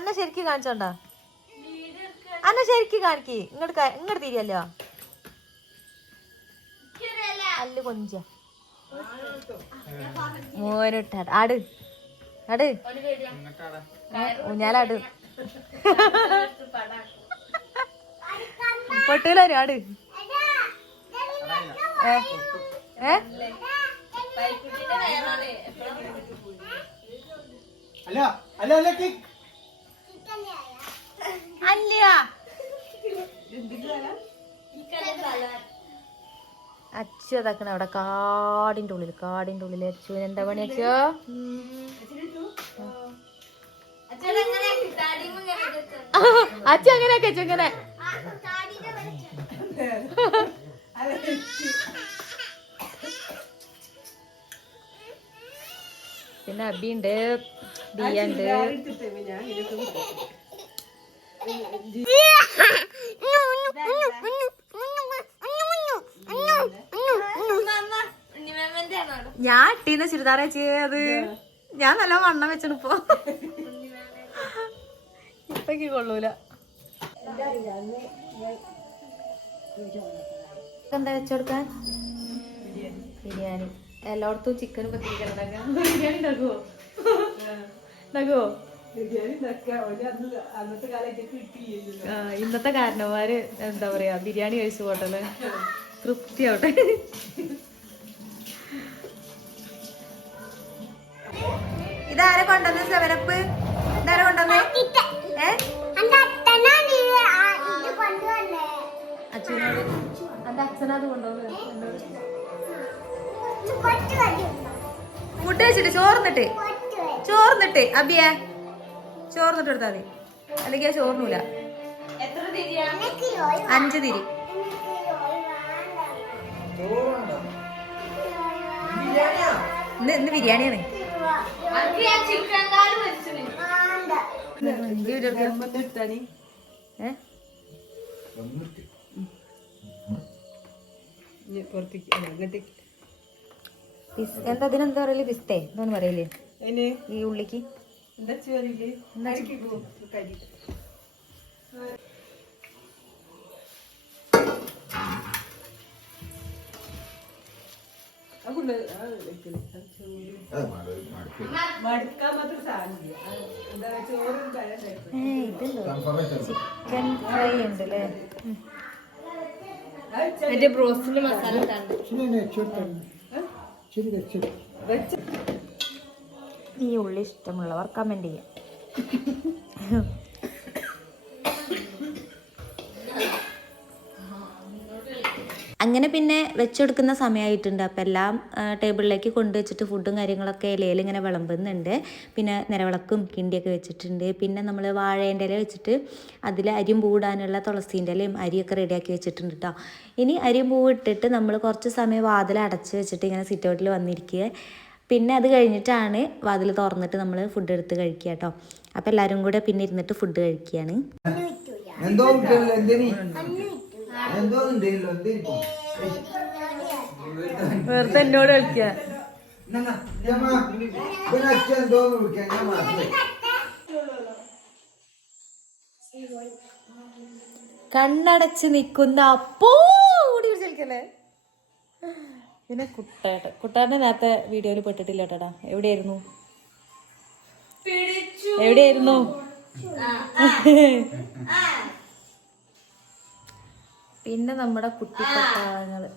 അന്ന ശരിക്കും കാണിച്ചോണ്ടാ അന്ന ശരിക്കും കാണിക്ക് ഇങ്ങോട്ട് തിരിയല്ലോ അല്ല കൊഞ്ച മോനിട്ടാ ആട് ആട് ഊഞ്ഞാലാട് പൊട്ടൂലോ ആട് അച്ചു അതാക്കണ അവിടെ കാടിന്റെ ഉള്ളിൽ അച്ചു എന്താ പണി അച്ചോ അച്ഛ അങ്ങനെയൊക്കെ അച്ചു ഇങ്ങനെ പിന്നെ അബിയുണ്ട് ബിയുണ്ട് ഞാൻ ഇട്ടീന്ന ചുരിദാർ ചെയ്ത് ഞാൻ നല്ല വണ്ണം വെച്ചണിപ്പോ ഇപ്പൊക്ക് കൊള്ളൂല എന്താ വെച്ചെടുക്കാൻ ബിരിയാണി എല്ലായിടത്തും ചിക്കനും പത്തിരിക്കണം ബിരിയാണി ഉണ്ടാക്കുവോ ഉണ്ടാക്കുവോ ഇന്നത്തെ കാരണവന്മാര് എന്താ പറയാ ബിരിയാണി കഴിച്ചു പോട്ടല്ലേ തൃപ്തിയാവട്ടെ ഇതാരെ കൊണ്ടുവന്ന് സെവനപ്പ് ഇതാരെ കൊണ്ടുവന്ന് അച്ഛനോട് എന്റെ അച്ഛനത് കൊണ്ടുവന്ന് ഫുഡ് വെച്ചിട്ട് ചോർന്നിട്ട് അബിയ ചോർന്നിട്ട് എടുത്താൽ മതി അല്ലെങ്കിൽ ആ ചോറിനൂല 5 തിരി ഇന്ന് ബിരിയാണിയാണ് എന്താ അതിനെന്താ പറയല് പിസ്തേ എന്താന്ന് പറയല് ഈ ഉള്ളിക്ക് ചിക്കൻ ഫ്രൈ ഉണ്ട് അല്ലേ ബ്രോസ്റ്റിന്റെ മസാല ഈ ഉള്ളി ഇഷ്ടമുള്ളവർ കമന്റ് ചെയ്യാം അങ്ങനെ പിന്നെ വെച്ചെടുക്കുന്ന സമയമായിട്ടുണ്ട് അപ്പോൾ എല്ലാം ടേബിളിലേക്ക് കൊണ്ടുവച്ചിട്ട് ഫുഡും കാര്യങ്ങളൊക്കെ ഇലയിൽ ഇങ്ങനെ വിളമ്പുന്നുണ്ട് പിന്നെ നിലവിളക്കും കിണ്ടിയൊക്കെ വെച്ചിട്ടുണ്ട് പിന്നെ നമ്മൾ വാഴേൻ്റെ ഇല വെച്ചിട്ട് അതിൽ അരിയും പൂടാനുള്ള തുളസീൻ്റെ ഇലയും അരിയൊക്കെ റെഡിയാക്കി വെച്ചിട്ടുണ്ട് കേട്ടോ ഇനി അരിയും പൂവ് ഇട്ടിട്ട് നമ്മൾ കുറച്ച് സമയം വാതിൽ അടച്ച് വെച്ചിട്ട് ഇങ്ങനെ സിറ്റ് ഔട്ടിൽ വന്നിരിക്കുക പിന്നെ അത് കഴിഞ്ഞിട്ടാണ് വാതിൽ തുറന്നിട്ട് നമ്മൾ ഫുഡ് എടുത്ത് കഴിക്കുക കേട്ടോ അപ്പോൾ എല്ലാവരും കൂടെ പിന്നെ ഇരുന്നിട്ട് ഫുഡ് കഴിക്കുകയാണ് വെറുതെ എന്നോട് കളിക്ക കണ്ണടച്ച് നിക്കുന്ന അപ്പോ കൂടി വിളിച്ചല്ലേ പിന്നെ കുട്ടാന്റെ നേരത്തെ വീഡിയോയിൽ പെട്ടിട്ടില്ല കേട്ടാ എവിടെയായിരുന്നു പിന്നെ നമ്മുടെ കുട്ടിപ്പട്ടാളങ്ങള്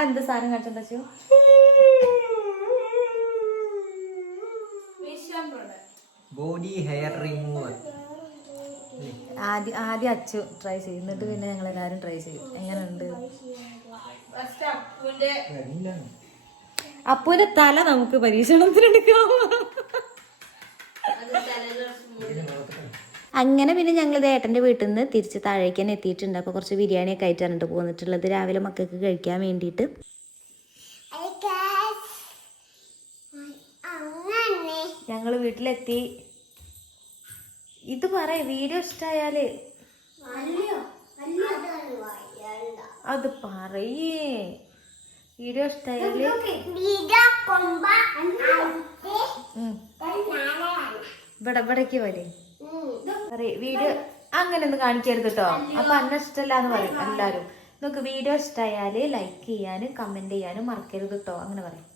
എന്ത് സാധനം കാണിച്ചു ബോഡി ഹെയർ റിമൂവർ ആദ്യം അച്ചു ട്രൈ ചെയ്യും എന്നിട്ട് പിന്നെ ഞങ്ങളെല്ലാരും ട്രൈ ചെയ്യും എങ്ങനെയുണ്ട് അപ്പൂന്റെ തല നമുക്ക് പരീക്ഷണത്തിനെടുക്കാം അങ്ങനെ പിന്നെ ഞങ്ങൾ ഏട്ടൻ്റെ വീട്ടിൽ നിന്ന് തിരിച്ച് താഴേക്ക് തന്നെ എത്തിയിട്ടുണ്ട് അപ്പോൾ കുറച്ച് ബിരിയാണിയൊക്കെ ആയിട്ടാണ് പോന്നിട്ടുള്ളത് രാവിലെ മക്കൾക്ക് കഴിക്കാൻ വേണ്ടിയിട്ട് ഞങ്ങൾ വീട്ടിലെത്തി ഇത് പറയ വീഡിയോ ഇഷ്ടമായാല് അത് പറയേ വീഡിയോ ഇഷ്ടമായാല് ഇവിടേക്ക് വരെ വീഡിയോ അങ്ങനെ ഒന്നും കാണിക്കരുത് കേട്ടോ. അപ്പൊ അന്ന ഇഷ്ടമല്ലാന്ന് പറയും എല്ലാരും. നമുക്ക് വീഡിയോ ഇഷ്ടമായാല് ലൈക്ക് ചെയ്യാനും കമന്റ് ചെയ്യാനും മറക്കരുത് കേട്ടോ. അങ്ങനെ പറയും.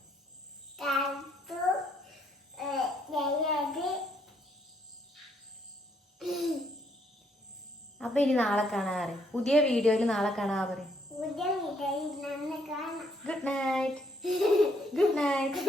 അപ്പൊ ഇനി നാളെ കാണാ പറയും. പുതിയ വീഡിയോയിൽ നാളെ കാണാ പറയും. Good night. Good night.